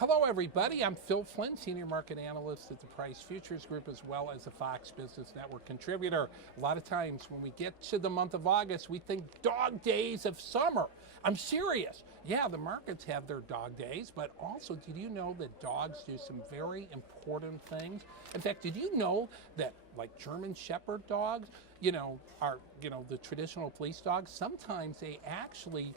Hello, everybody. I'm Phil Flynn, Senior Market Analyst at the Price Futures Group, as well as a Fox Business Network contributor. A lot of times when we get to the month of August, we think dog days of summer. I'm serious. Yeah, the markets have their dog days, but also, did you know that dogs do some very important things? In fact, did you know that like German Shepherd dogs, are, the traditional police dogs, sometimes they actually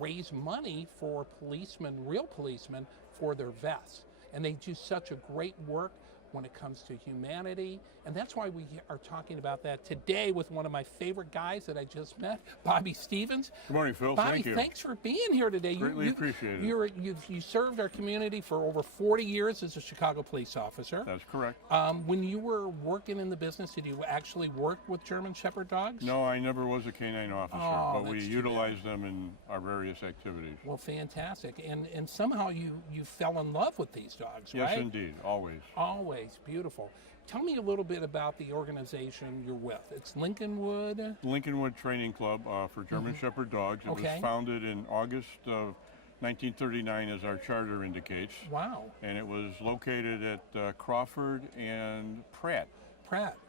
raise money for policemen, real policemen, for their vests. And they do such a great work when it comes to humanity. And that's why we are talking about that today with one of my favorite guys that I just met, Bobby Stevens. Good morning, Phil. Bobby, thank you. Thanks for being here today. Greatly appreciate it. You served our community for over 40 years as a Chicago police officer. That's correct. When you were working in the business, did you actually work with German Shepherd dogs? No, I never was a canine officer, Oh, but we that's too utilize them in our various activities. Well, fantastic. And somehow you fell in love with these dogs, right? Yes, indeed. Always. Always. Beautiful. Tell me a little bit about the organization you're with. It's Lincolnwood. Lincolnwood Training Club for German Shepherd dogs. It was founded in August of 1939, as our charter indicates. Wow. And it was located at Crawford and Pratt.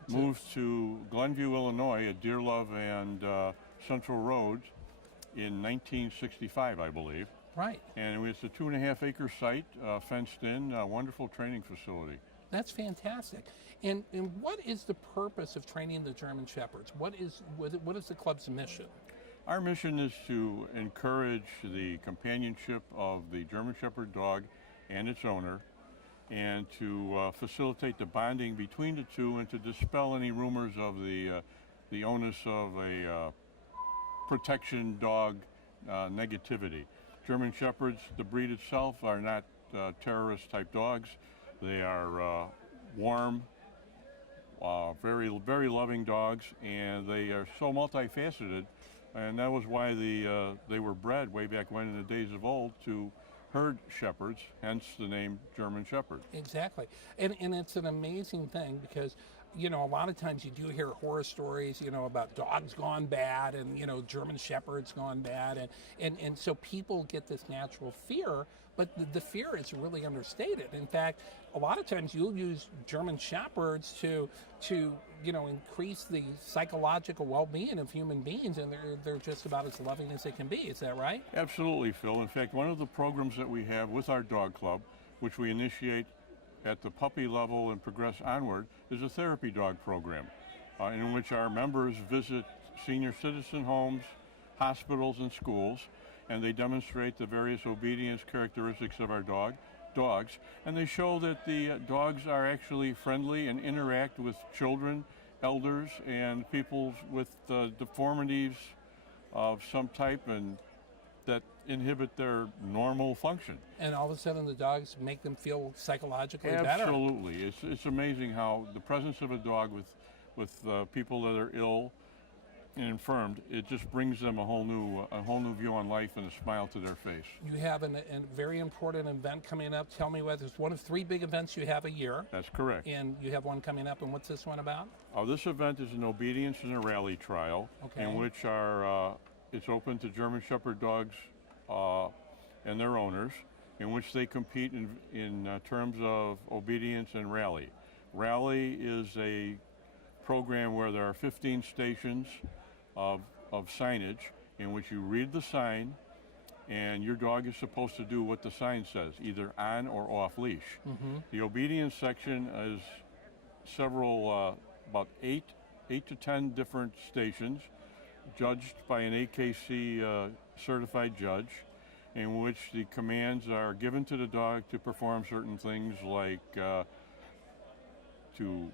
Moved to Glenview, Illinois, at Deerlove and Central Roads in 1965, I believe. Right. And it's a 2.5-acre site, fenced in, wonderful training facility. That's fantastic. And what is the purpose of training the German Shepherds? What is the club's mission? Our mission is to encourage the companionship of the German Shepherd dog and its owner, and to facilitate the bonding between the two, and to dispel any rumors of the onus of a protection dog negativity. German Shepherds, the breed itself, are not terrorist-type dogs. They are warm, very, very loving dogs, and they are so multifaceted. And that was why they were bred way back when, in the days of old, to herd shepherds, hence the name German Shepherd. Exactly. And it's an amazing thing because, a lot of times you do hear horror stories, about dogs gone bad and, German Shepherds gone bad. And so people get this natural fear, but the fear is really understated. In fact, a lot of times you'll use German Shepherds to increase the psychological well-being of human beings, and they're just about as loving as they can be. Is that right? Absolutely, Phil. In fact, one of the programs that we have with our dog club, which we initiate at the puppy level and progress onward, is a therapy dog program in which our members visit senior citizen homes, hospitals, and schools, and they demonstrate the various obedience characteristics of our dogs, and they show that the dogs are actually friendly and interact with children, elders, and people with deformities of some type, and that inhibit their normal function. And all of a sudden the dogs make them feel psychologically better. Absolutely. It's amazing how the presence of a dog with people that are ill and infirmed, it just brings them a whole new view on life and a smile to their face. You have a very important event coming up. Tell me what, it's one of 3 big events you have a year. That's correct. And you have one coming up, and what's this one about? This event is an obedience and a rally trial, in which it's open to German Shepherd dogs and their owners, in which they compete in terms of obedience and rally. Rally is a program where there are 15 stations of signage in which you read the sign, and your dog is supposed to do what the sign says, either on or off leash. The obedience section is several, about 8 to 10 different stations, judged by an AKC certified judge, in which the commands are given to the dog to perform certain things like to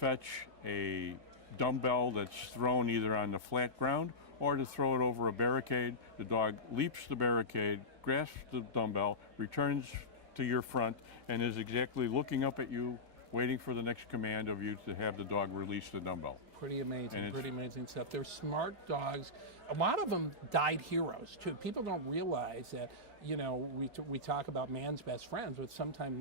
fetch a dumbbell that's thrown either on the flat ground or to throw it over a barricade. The dog leaps the barricade, grasps the dumbbell, returns to your front, and is exactly looking up at you, waiting for the next command of you to have the dog release the dumbbell. Pretty amazing stuff. They're smart dogs. A lot of them died heroes too. People don't realize that, we talk about man's best friends, but sometimes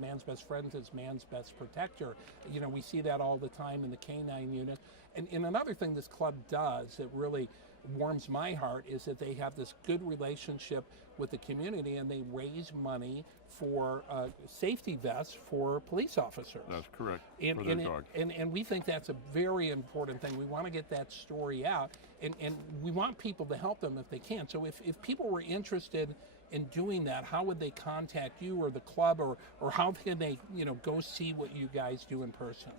man's best friend is man's best protector. We see that all the time in the canine unit. And another thing this club does that really warms my heart is that they have this good relationship with the community, and they raise money for safety vests for police officers. That's correct. And, for their and, dog. and we think that's a very important thing. We want to get that story out, and we want people to help them if they can. So if people were interested in doing that, how would they contact you or the club, or how can they go see what you guys do in person?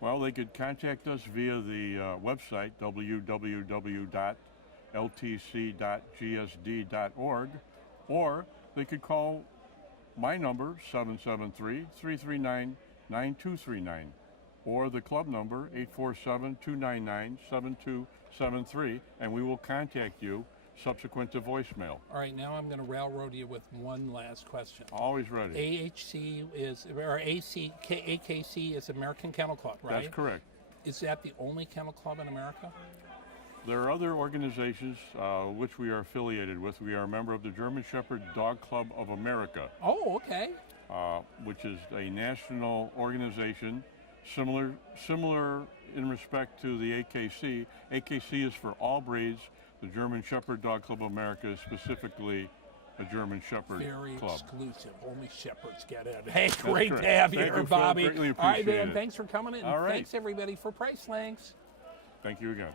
Well, they could contact us via the website, www.ltc.gsd.org, or they could call my number, 773-339-9239, or the club number, 847-299-7273, and we will contact you subsequent to voicemail. All right, now I'm going to railroad you with one last question. Always ready. AKC is American Kennel Club, right? That's correct. Is that the only kennel club in America? There are other organizations which we are affiliated with. We are a member of the German Shepherd Dog Club of America. Oh, okay. Which is a national organization, similar in respect to the AKC. AKC is for all breeds. The German Shepherd Dog Club of America is specifically a German Shepherd Very club. exclusive. Only shepherds get in. Hey, That's great correct. to have you Thank here, you, Phil. Bobby. Greatly All right, man. appreciate it. Thanks for coming in. All right. Thanks, everybody, for Price Links. Thank you again.